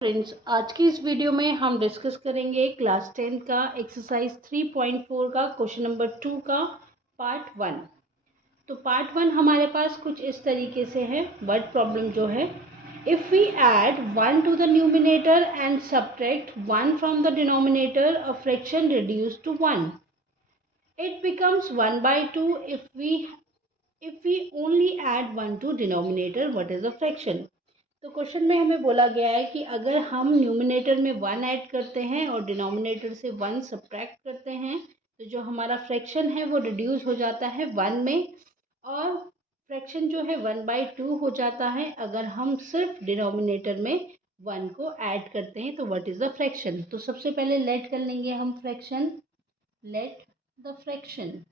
Friends, आज की इस वीडियो में हम डिस्कस करेंगे क्लास 10 का एक्सरसाइज 3.4 का क्वेश्चन नंबर 2 का पार्ट 1। तो पार्ट 1 हमारे पास कुछ इस तरीके से है। वर्ड प्रॉब्लम जो है, if we add 1 to the numerator and subtract 1 from the denominator, a fraction reduce to 1, it becomes 1/2 if we only add 1 to denominator, what is a fraction? तो क्वेश्चन में हमें बोला गया है कि अगर हम न्यूमिनेटर में 1 ऐड करते हैं और डिनोमिनेटर से 1 सब्ट्रैक्ट करते हैं तो जो हमारा फ्रैक्शन है वो रिड्यूस हो जाता है 1 में, और फ्रैक्शन जो है 1/2 हो जाता है अगर हम सिर्फ डिनोमिनेटर में 1 को ऐड करते हैं। तो व्हाट इज़ द फ्रैक्शन? तो सबसे पहले लेट कर लेंगे हम fraction. Let the fraction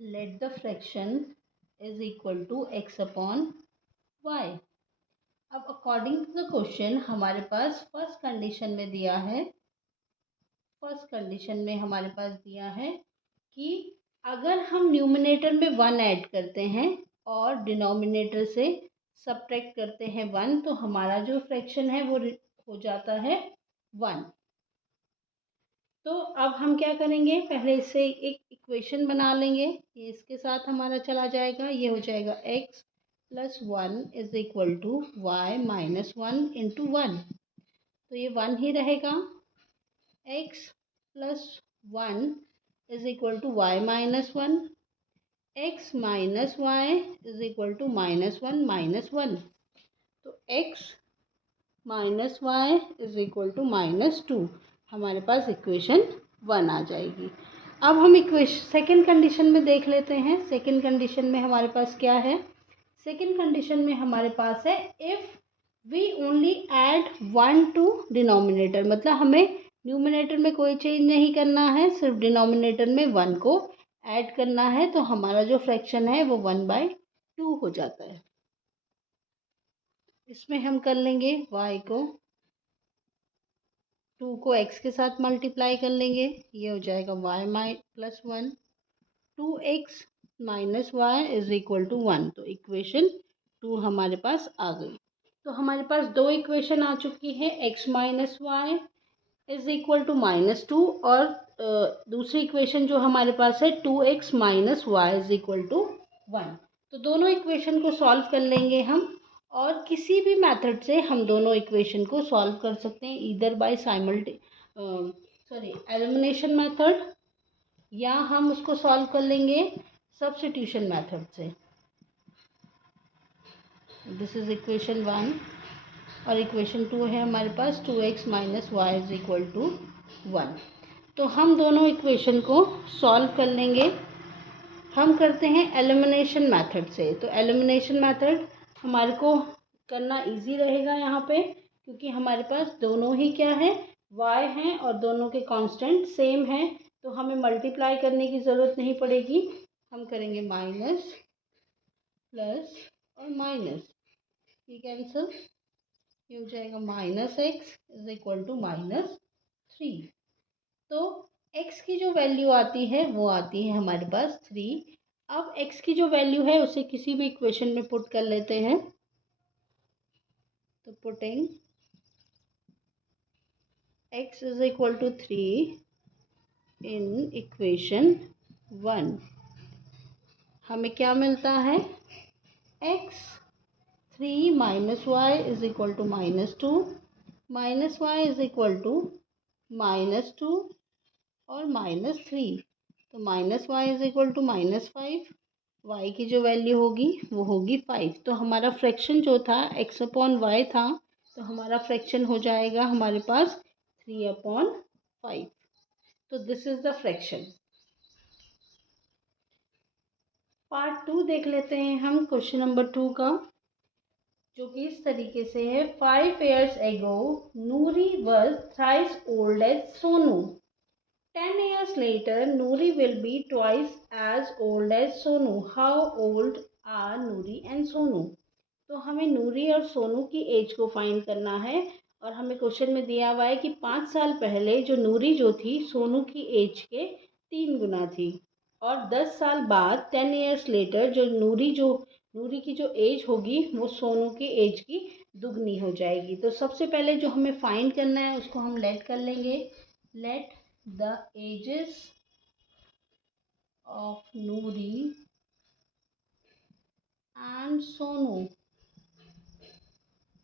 let the fraction is equal to x upon y। अब अकॉर्डिंग टू द क्वेश्चन हमारे पास फर्स्ट कंडीशन में दिया है, कि अगर हम न्यूमिनेटर में 1 ऐड करते हैं और डिनोमिनेटर से सब्ट्रैक्ट करते हैं 1 तो हमारा जो फ्रैक्शन है वो हो जाता है 1। तो अब हम क्या करेंगे, पहले इससे एक इक्वेशन बना लेंगे। ये इसके साथ हमारा चला जाएगा, ये हो जाएगा x plus 1 is equal to y minus 1 into 1। तो ये 1 ही रहेगा। x plus 1 is equal to y minus 1, x minus y is equal to minus 1 minus 1। तो x minus y is equal to -2, हमारे पास इक्वेशन 1 आ जाएगी। अब हम इक्वेशन सेकेंड कंडीशन में देख लेते हैं। सेकेंड कंडीशन में हमारे पास क्या है? सेकेंड कंडीशन में हमारे पास है if we only add 1 to denominator, मतलब हमें न्यूमिनेटर में कोई चेंज नहीं करना है, सिर्फ डिनोमिनेटर में 1 को ऐड करना है, तो हमारा जो फ्रैक्शन है वो 1/2 हो जाता है। इसमें हम कर लेंगे y को 2 को x के साथ मल्टीप्लाई कर लेंगे, ये हो जाएगा y plus 1, 2x minus y is equal to 1। तो इक्वेशन 2 हमारे पास आ गई। तो हमारे पास दो इक्वेशन आ चुकी है, x minus y is equal to -2, और दूसरी इक्वेशन जो हमारे पास है 2x minus y is equal to 1। तो दोनों इक्वेशन को सॉल्व कर लेंगे हम, और किसी भी मेथड से हम दोनों इक्वेशन को सॉल्व कर सकते हैं, ईदर बाय एलिमिनेशन मेथड, या हम उसको सॉल्व कर लेंगे सब्स्टिट्यूशन मेथड से। दिस इज इक्वेशन 1, और इक्वेशन 2 है हमारे पास 2x minus y is equal to 1। तो हम दोनों इक्वेशन को सॉल्व कर लेंगे। हम करते हैं एलिमिनेशन मेथड से। तो एलिमिनेशन मेथड हमारे को करना इजी रहेगा यहाँ पे, क्योंकि हमारे पास दोनों ही क्या है, y हैं, और दोनों के कांस्टेंट सेम हैं, तो हमें मल्टीप्लाई करने की ज़रूरत नहीं पड़ेगी। हम करेंगे माइनस प्लस और माइनस, ये कैंसिल, ये हो जाएगा -x इज इक्वल टू -3। तो x की जो वैल्यू आती है वो आती है हमारे पास 3। अब x की जो वैल्यू है उसे किसी भी इक्वेशन में पुट कर लेते हैं। तो putting x is equal to 3 in equation 1, हमें क्या मिलता है, x 3 minus y is equal to -2, minus y is equal to -2 और -3। तो minus y is equal to -5, y की जो वैल्यू होगी वो होगी 5। तो हमारा फ्रैक्शन जो था x अपॉन वाई था, तो हमारा फ्रैक्शन हो जाएगा हमारे पास 3/5। तो this is the fraction. Part 2 देख लेते हैं हम क्वेश्चन नंबर 2 का, जो कि इस तरीके से है। 5 years ago Noori was thrice old as Sonu. 10 years later Noori will be twice as old as Sonu. How old are Noori and Sonu? तो हमें नूरी और सोनू की एज को फाइंड करना है, और हमें क्वेश्चन में दिया हुआ है कि 5 साल पहले जो नूरी जो थी सोनू की एज के 3 गुना थी, और 10 साल बाद 10 years later जो नूरी की जो एज होगी वो सोनू की एज की दुगनी हो जाएगी। तो सबसे पहले जो हमें फाइंड करना है उसको हम लेट कर लेंगे। Let the ages of Noori and Sonu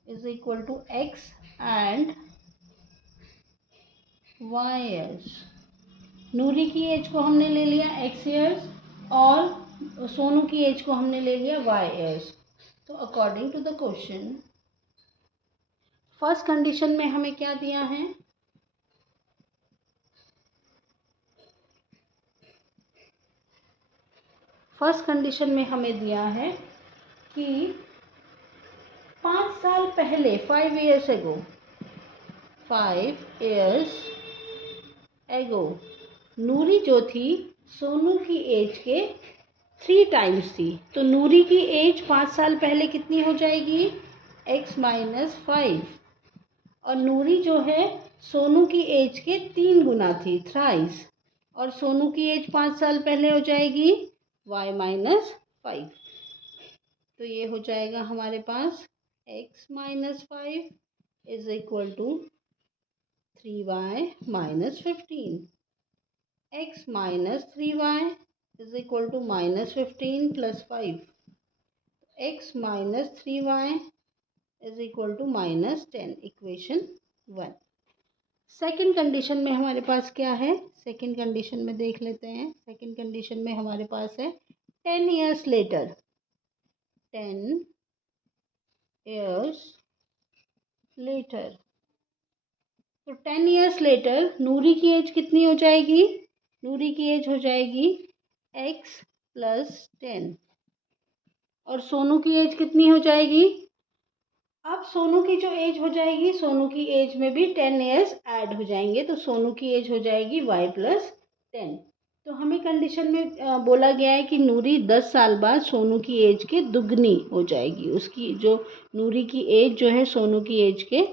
is equal to x and y years। Noori की एज को हमने ले लिया x years और सोनू की एज को हमने ले लिया y years। तो according to the question first condition में हमें क्या दिया है, फर्स्ट कंडीशन में हमें दिया है कि 5 साल पहले 5 years ago 5 years ago नूरी जो थी सोनू की एज के 3 times थी। तो नूरी की एज 5 साल पहले कितनी हो जाएगी, x माइनस 5, और नूरी जो है सोनू की एज के 3 गुना थी, थ्राइस, और सोनू की एज 5 साल पहले हो जाएगी y माइनस 5। तो ये हो जाएगा हमारे पास x minus 5 is equal to 3y minus 15। x minus 3y is equal to minus 15 plus 5। x minus 3y is equal to minus 10, equation 1। Second condition में हमारे पास क्या है, सेकेंड कंडीशन में देख लेते हैं। सेकेंड कंडीशन में हमारे पास है 10 years लेटर। 10 years लेटर, तो 10 years लेटर नूरी की एज कितनी हो जाएगी, नूरी की एज हो जाएगी x प्लस 10, और सोनू की एज कितनी हो जाएगी। अब सोनू की जो एज हो जाएगी, सोनू की एज में भी 10 years ऐड हो जाएंगे, तो सोनू की एज हो जाएगी y प्लस 10। तो हमें कंडीशन में बोला गया है कि नूरी 10 साल बाद सोनू की एज के दुगनी हो जाएगी, उसकी जो नूरी की एज जो है सोनू की एज के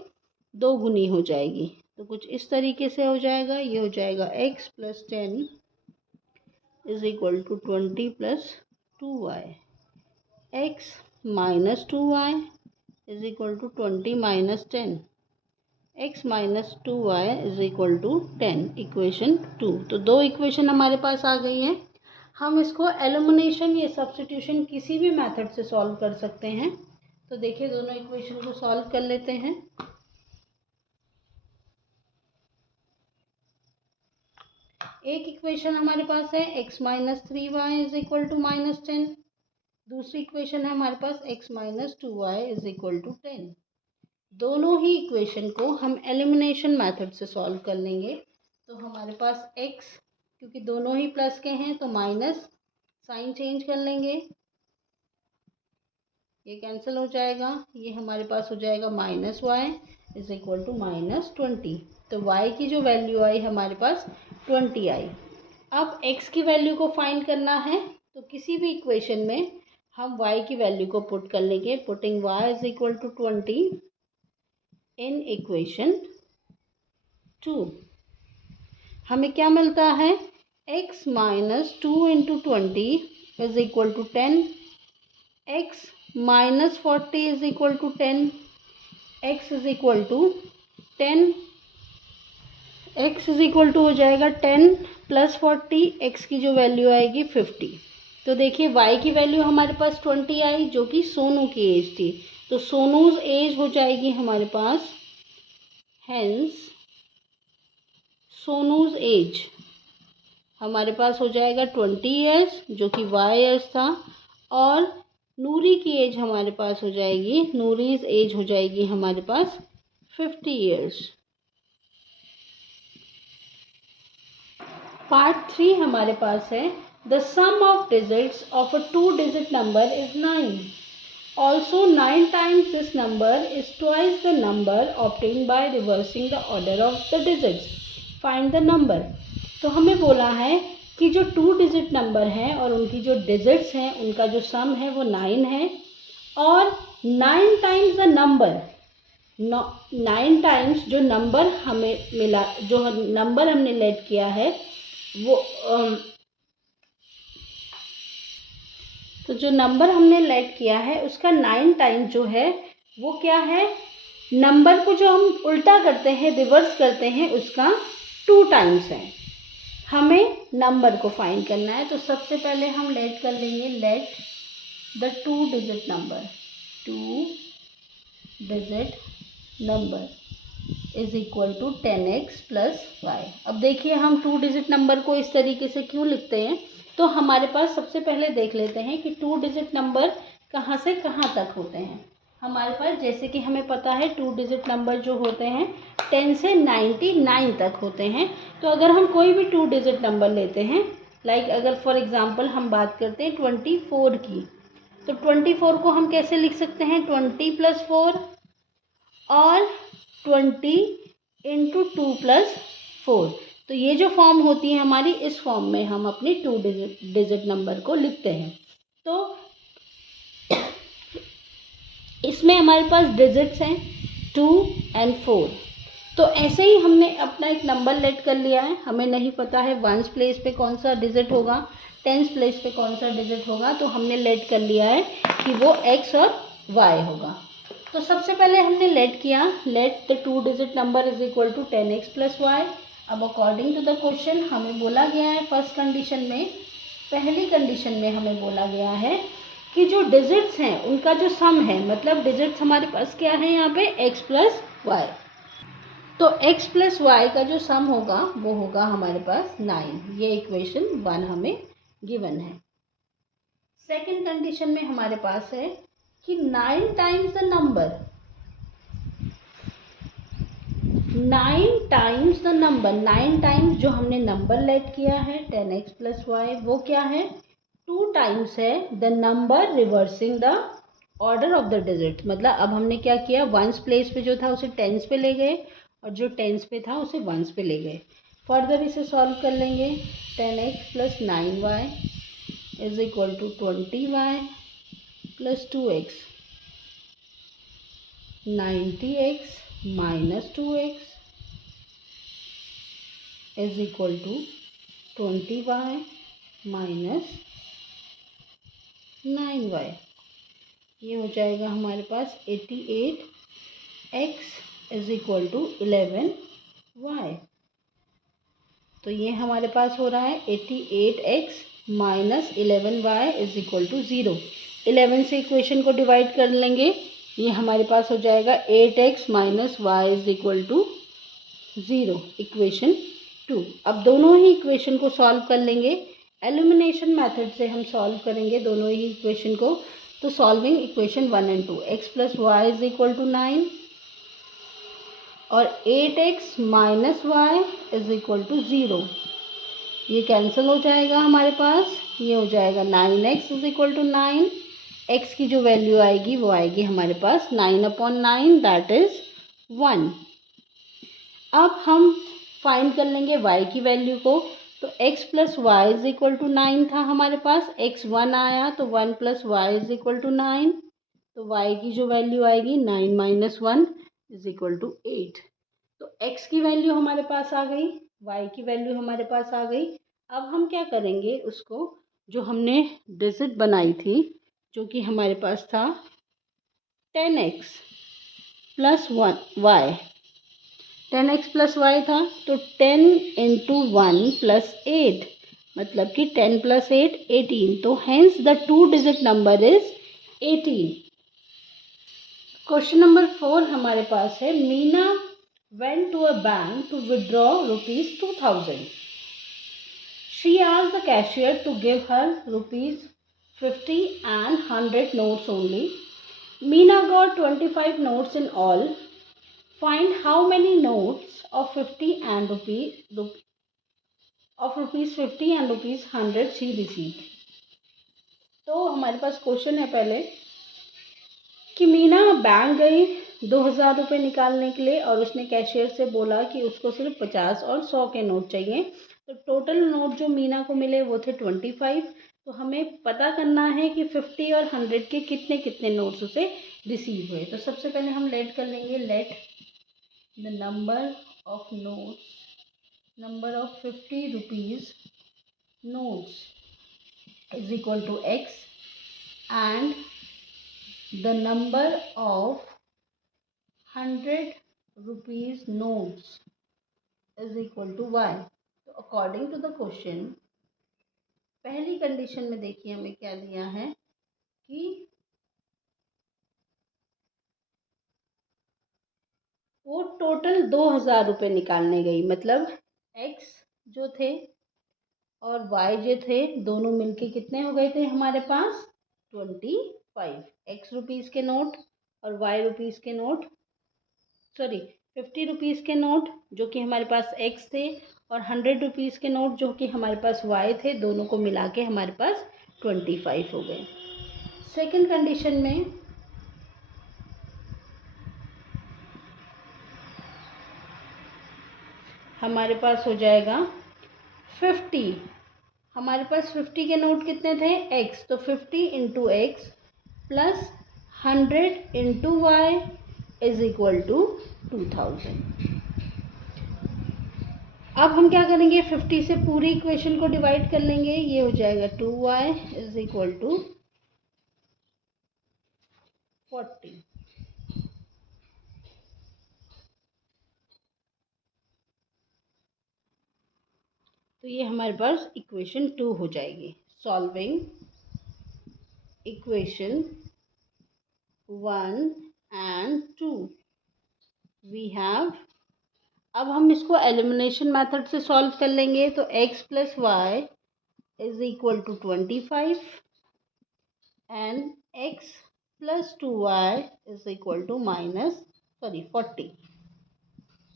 2 गुनी हो जाएगी। तो कुछ इस तरीके से हो जाएगा, ये हो जाएगा x plus 10 is equal to 20 plus 2y। x minus 2y is equal to 20 minus 10। x minus 2y is equal to 10, equation 2। तो 2 इक्वेशन हमारे पास आ गई हैं। हम इसको एलिमिनेशन या सब्स्टिट्यूशन किसी भी मेथड से सॉल्व कर सकते हैं। तो देखिए दोनों इक्वेशन को सॉल्व कर लेते हैं। एक इक्वेशन हमारे पास है x minus 3y is equal to minus 10। दूसरी इक्वेशन है हमारे पास x minus 2y is equal to 10। दोनों ही इक्वेशन को हम एलिमिनेशन मेथड से सॉल्व कर लेंगे। तो हमारे पास x, क्योंकि दोनों ही प्लस के हैं तो माइनस, साइन चेंज कर लेंगे, ये कैंसिल हो जाएगा, ये हमारे पास हो जाएगा minus y is equal to minus 20। तो y की जो वैल्यू आई हमारे पास 20 आई। अब x की वैल्यू को फाइंड करना है, तो किसी भी इक्वेशन में हम y की वैल्यू को पुट कर लेंगे। Putting y is equal to 20 in equation 2, हमें क्या मिलता है, x minus 2 into 20 is equal to 10, x minus 40 is equal to 10, x is equal to 10, x is equal to हो जाएगा 10 प्लस 40, x की जो वैल्यू आएगी 50। तो देखिए y की वैल्यू हमारे पास 20 आई, जो कि सोनू की एज थी। तो सोनूज एज हो जाएगी हमारे पास, हेंस सोनूज एज हमारे पास हो जाएगा 20 ईयर्स, जो कि y ईयर्स था, और नूरी की एज हमारे पास हो जाएगी, नूरीज एज हो जाएगी हमारे पास 50 ईयर्स। पार्ट 3 हमारे पास है, the sum of digits of a 2-digit number is 9। Also 9 times this number is twice the number obtained by reversing the order of the digits. Find the number. तो हमें बोला है कि जो 2-digit नंबर हैं और उनकी जो डिजिट्स हैं उनका जो सम है वो 9 है, और 9 टाइम्स द नंबर, 9 टाइम्स जो नंबर हमें मिला, जो नंबर हमने लेट किया है वो तो जो नंबर हमने लेट किया है उसका 9 टाइम जो है वो क्या है, नंबर को जो हम उल्टा करते हैं, रिवर्स करते हैं, उसका 2 टाइम्स है। हमें नंबर को फाइंड करना है, तो सबसे पहले हम लेट कर लेंगे, let the 2 digit number, 2 digit number is equal to 10x plus y. अब देखिए हम 2 डिजिट नंबर को इस तरीके से क्यों लिखते हैं, तो हमारे पास सबसे पहले देख लेते हैं कि 2 डिजिट नंबर कहाँ से कहाँ तक होते हैं। हमारे पास जैसे कि हमें पता है 2 डिजिट नंबर जो होते हैं 10 से 99 तक होते हैं। तो अगर हम कोई भी 2 डिजिट नंबर लेते हैं, लाइक अगर फॉर एग्जांपल हम बात करते हैं 24 की, तो 24 को हम कैसे लिख सकते हैं, 20 + 4 और 20 × 2 + 4। तो ये जो फॉर्म होती है हमारी, इस फॉर्म में हम अपनी 2 डिजिट नंबर को लिखते हैं। तो इसमें हमारे पास डिजिट्स हैं 2 और 4। तो ऐसे ही हमने अपना एक नंबर लेट कर लिया है। हमें नहीं पता है 1s प्लेस पे कौन सा डिजिट होगा, 10s प्लेस पे कौन सा डिजिट होगा, तो हमने लेट कर लिया है कि वो x और y होगा। तो सबसे पहले हमने लेट किया, let the 2 digit number is equal to 10x + y। अब अकॉर्डिंग टू द क्वेश्चन हमें बोला गया है, फर्स्ट कंडीशन में, पहली कंडीशन में हमें बोला गया है कि जो डिजिट्स हैं उनका जो सम है, मतलब डिजिट्स हमारे पास क्या है यहाँ पे, x + y। तो x + y का जो सम होगा वो होगा हमारे पास 9। ये इक्वेशन 1 हमें गिवन है। सेकंड कंडीशन में हमारे पास है कि 9 times the number, 9 times the number, 9 times जो हमने नंबर लेट किया है 10x + y, वो क्या है, 2 टाइम्स है the number reversing the order of the digit. मतलब अब हमने क्या किया, 1s प्लेस पे जो था उसे 10s पे ले गए और जो 10s पे था उसे 1s पे ले गए। फर्दर इसे सॉल्व कर लेंगे, 10x + 9y is equal to 20y + 2x, 90x - 2x is equal to 20y - 9y। ये हो जाएगा हमारे पास 88x is equal to 11y। तो ये हमारे पास हो रहा है 88x - 11y is equal to 0। 11 से इक्वेशन को डिवाइड कर लेंगे, ये हमारे पास हो जाएगा 8x - y is equal to 0, equation 2। अब दोनों ही इक्वेशन को सॉल्व कर लेंगे, एलिमिनेशन मेथड से हम सॉल्व करेंगे दोनों ही इक्वेशन को। तो सॉल्विंग इक्वेशन 1 और 2, x + y is equal to 9 और 8x - y is equal to 0। ये कैंसिल हो जाएगा हमारे पास, ये हो जाएगा 9x is equal to 9। x की जो वैल्यू आएगी वो आएगी हमारे पास 9/9, दैट इज 1। अब हम फाइंड कर लेंगे y की वैल्यू को। तो x + y is equal to 9 था हमारे पास, x 1 आया तो 1 + y इज इक्वल टू 9। तो y की जो वैल्यू आएगी 9 - 1 इज इक्वल टू 8। तो x की वैल्यू हमारे पास आ गई, y की वैल्यू हमारे पास आ गई। अब हम क्या करेंगे, उसको जो हमने डिजिट बनाई थी, जो कि हमारे पास था 10x + 1y, 10x + y था, तो 10 × 1 + 8, मतलब कि 10 + 8 18। तो hence the 2 digit number is 18। Question number 4 हमारे पास है, Meena went to a bank to withdraw rupees 2000. She asked the cashier to give her rupees 50 and 100 notes only. Meena got 25 notes in all. Find how many notes of 50 and rupees 50 and rupees 100 she received. तो हमारे पास question है पहले कि Meena bank गई 2000 रुपये निकालने के लिए और उसने कैशियर से बोला कि उसको सिर्फ 50 और 100 के नोट चाहिए। तो टोटल नोट जो मीना को मिले वो थे 25। तो हमें पता करना है कि 50 और 100 के कितने कितने नोट्स उसे रिसीव हुए। तो सबसे पहले हम लेट कर लेंगे, let the number of notes, number of 50 rupees notes is equal to x and the number of ₹100 notes is equal to y। तो अकॉर्डिंग टू द क्वेश्चन पहली कंडीशन में देखिए हमें क्या दिया है कि वो टोटल 2000 निकालने गई, मतलब x जो थे और y जो थे दोनों मिलके कितने हो गए थे हमारे पास 25। x रुपीज़ के नोट और y रुपीज़ के नोट, सॉरी 50 रुपीज़ के नोट जो कि हमारे पास x थे और 100 रुपीज़ के नोट जो कि हमारे पास y थे, दोनों को मिला के हमारे पास 25 हो गए। सेकंड कंडीशन में हमारे पास हो जाएगा 50। हमारे पास 50 के नोट कितने थे x, तो 50 into x plus 100 into y is equal to 2000। अब हम क्या करेंगे 50 से पूरी इक्वेशन को डिवाइड कर लेंगे, ये हो जाएगा 2y इज इक्वल टू 40। तो ये हमारे पास इक्वेशन 2 हो जाएगी। Solving equation 1 and 2 we have, अब हम इसको एलिमिनेशन मेथड से सॉल्व कर लेंगे। तो x plus y is equal to 25 and x plus 2y is equal to sorry 40।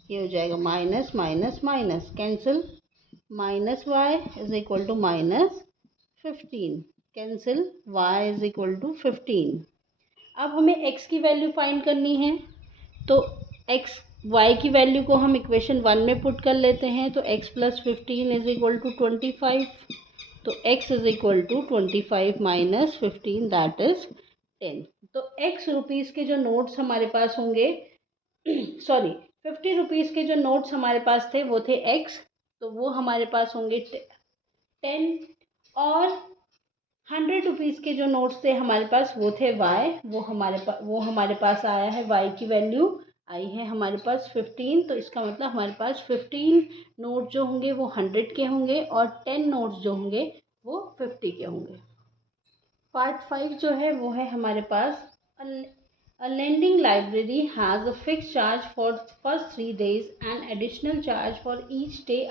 ये हो जाएगा minus minus minus cancel, minus y is equal to -15 cancel, y is equal to 15। अब हमें x की वैल्यू फाइंड करनी है, तो y की वैल्यू को हम इक्वेशन 1 में पुट कर लेते हैं। तो x plus 15 is equal to 25। तो x is equal to 25 minus 15 that is 10। तो x रुपीज़ के जो नोट्स हमारे पास होंगे सॉरी 50 रुपीज़ के जो नोट्स हमारे पास थे वो थे x, तो वो हमारे पास होंगे 10, और 100 रुपीज़ के जो नोट्स थे हमारे पास वो थे y, वो हमारे पास आया है, y की वैल्यू आई है हमारे पास 15। तो इसका मतलब हमारे पास 15 नोट जो होंगे वो 100 के होंगे और 10 नोट्स जो होंगे वो 50 के होंगे। पार्ट 5 जो है वो है हमारे पास A lending library has a fixed charge for first 3 days and additional charge for each day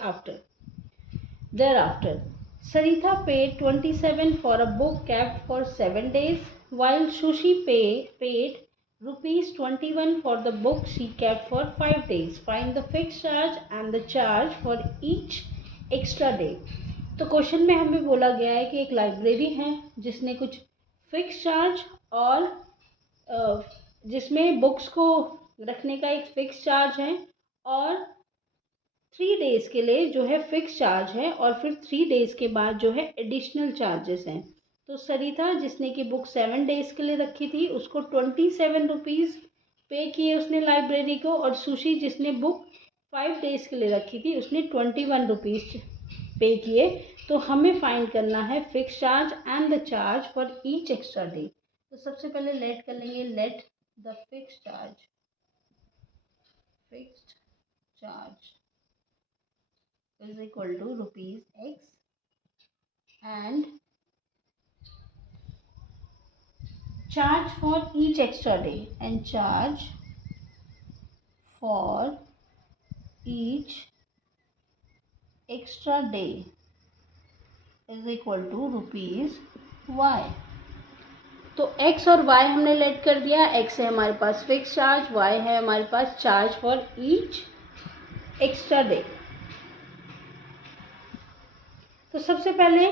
thereafter. Saritha paid 27 for a book kept for 7 days, while Sushi paid ₹21 for the book she kept for 5 days. Find the fixed charge and the charge for each extra day. तो question में हमें बोला गया है कि एक library है जिसने कुछ फिक्स चार्ज और जिसमें बुक्स को रखने का एक फिक्स चार्ज है और 3 डेज़ के लिए जो है फिक्स चार्ज है और फिर 3 डेज़ के बाद जो है एडिशनल चार्जेस हैं। तो सरिता जिसने कि बुक 7 डेज़ के लिए रखी थी उसको 27 रुपीज़ पे किए उसने लाइब्रेरी को, और सुशी जिसने बुक 5 डेज़ के लिए रखी थी उसने 21 रुपीज़ पे किए। तो हमें फाइंड करना है fix charge and the charge for each extra day. तो सबसे पहले लेट कर लेंगे, let the fixed charge is equal to ₹x and charge for each extra day, and charge for each extra day is equal to ₹y। तो x और y हमने late कर दिया। x है हमारे पास फिक्स चार्ज, y है हमारे पास charge for each extra day. तो सबसे पहले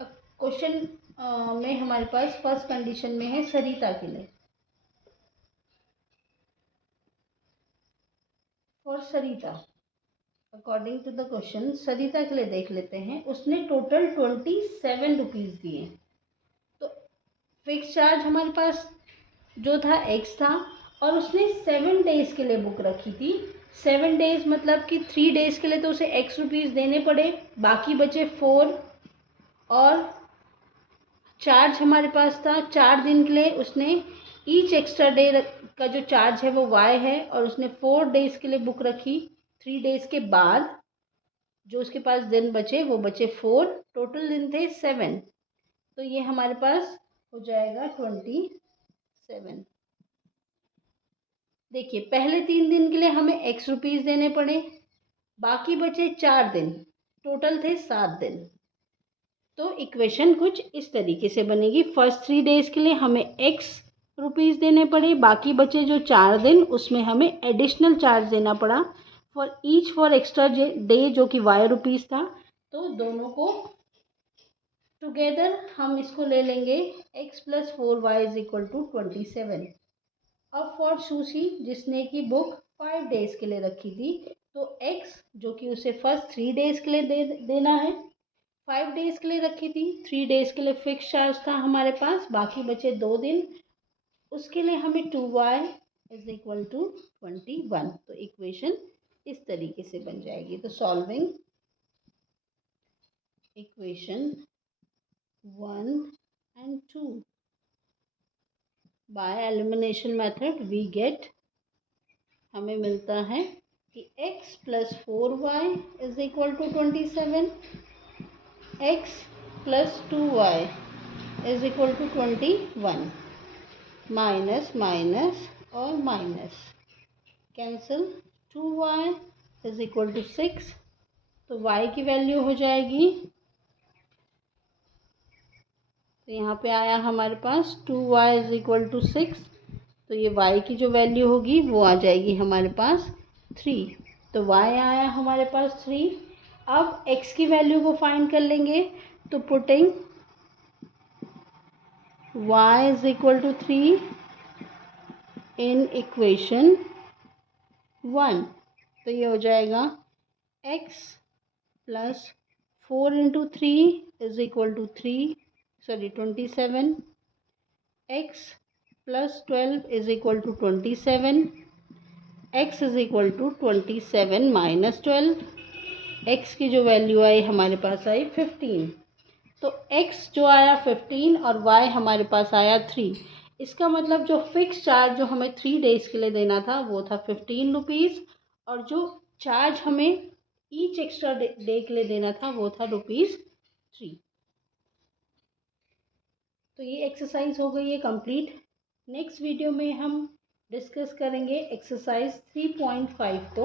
क्वेश्चन में हमारे पास फर्स्ट कंडीशन में है सरिता के लिए। For Sarita according to the question Sarita के लिए देख लेते हैं। उसने टोटल 27 रुपीज़ दिए। तो फिक्स चार्ज हमारे पास जो था x था और उसने 7 डेज़ के लिए बुक रखी थी। 7 डेज़ मतलब कि 3 डेज़ के लिए तो उसे x रुपीज़ देने पड़े, बाकी बचे 4, और चार्ज हमारे पास था 4 दिन के लिए उसने ईच एक्स्ट्रा डे का जो चार्ज है वो y है, और उसने 4 डेज के लिए बुक रखी। 3 डेज के बाद जो उसके पास दिन बचे वो बचे 4, टोटल दिन थे 7, तो ये हमारे पास हो जाएगा 27। देखिए पहले 3 दिन के लिए हमें x रुपीज़ देने पड़े, बाकी बचे 4 दिन, टोटल थे 7 दिन। तो इक्वेशन कुछ इस तरीके से बनेगी। फर्स्ट 3 डेज के लिए हमें x रुपीज़ देने पड़े, बाकी बचे जो 4 दिन उसमें हमें एडिशनल चार्ज देना पड़ा फॉर एक्स्ट्रा डे जो कि y रुपीज़ था। तो दोनों को टुगेदर हम इसको ले लेंगे x + 4y = 27। अब फॉर सुशी जिसने की बुक 5 डेज के लिए रखी थी, तो x जो कि उसे फर्स्ट 3 डेज के लिए देना है, 5 डेज के लिए रखी थी, 3 डेज के लिए फिक्स चार्ज था हमारे पास, बाकी बचे 2 दिन, उसके लिए हमें 2y = 21। तो इक्वेशन इस तरीके से बन जाएगी। तो solving equation 1 and 2 by elimination method we get, हमें मिलता है कि x + 4y = 27, x + 2y = 21, minus minus और माइनस कैंसिल, 2y = 6, तो y की वैल्यू हो जाएगी, तो यहाँ पे आया हमारे पास 2y = 6, तो ये y की जो वैल्यू होगी वो आ जाएगी हमारे पास 3, तो y आया हमारे पास 3। अब x की वैल्यू को फाइंड कर लेंगे, तो पुटिंग y = 3 इन इक्वेशन 1, तो ये हो जाएगा x + 4 × 3 = 27, x + 12 = 27, x = 27 - 12, x की जो वैल्यू आई हमारे पास आई 15, तो x जो आया 15 और y हमारे पास आया 3। इसका मतलब जो फिक्स चार्ज जो हमें 3 डेज के लिए देना था वो था 15 रुपीज़, और जो चार्ज हमें ईच एक्स्ट्रा डे के लिए देना था वो था ₹3। तो ये एक्सरसाइज हो गई है कंप्लीट। नेक्स्ट वीडियो में हम डिस्कस करेंगे एक्सरसाइज 3.5 को।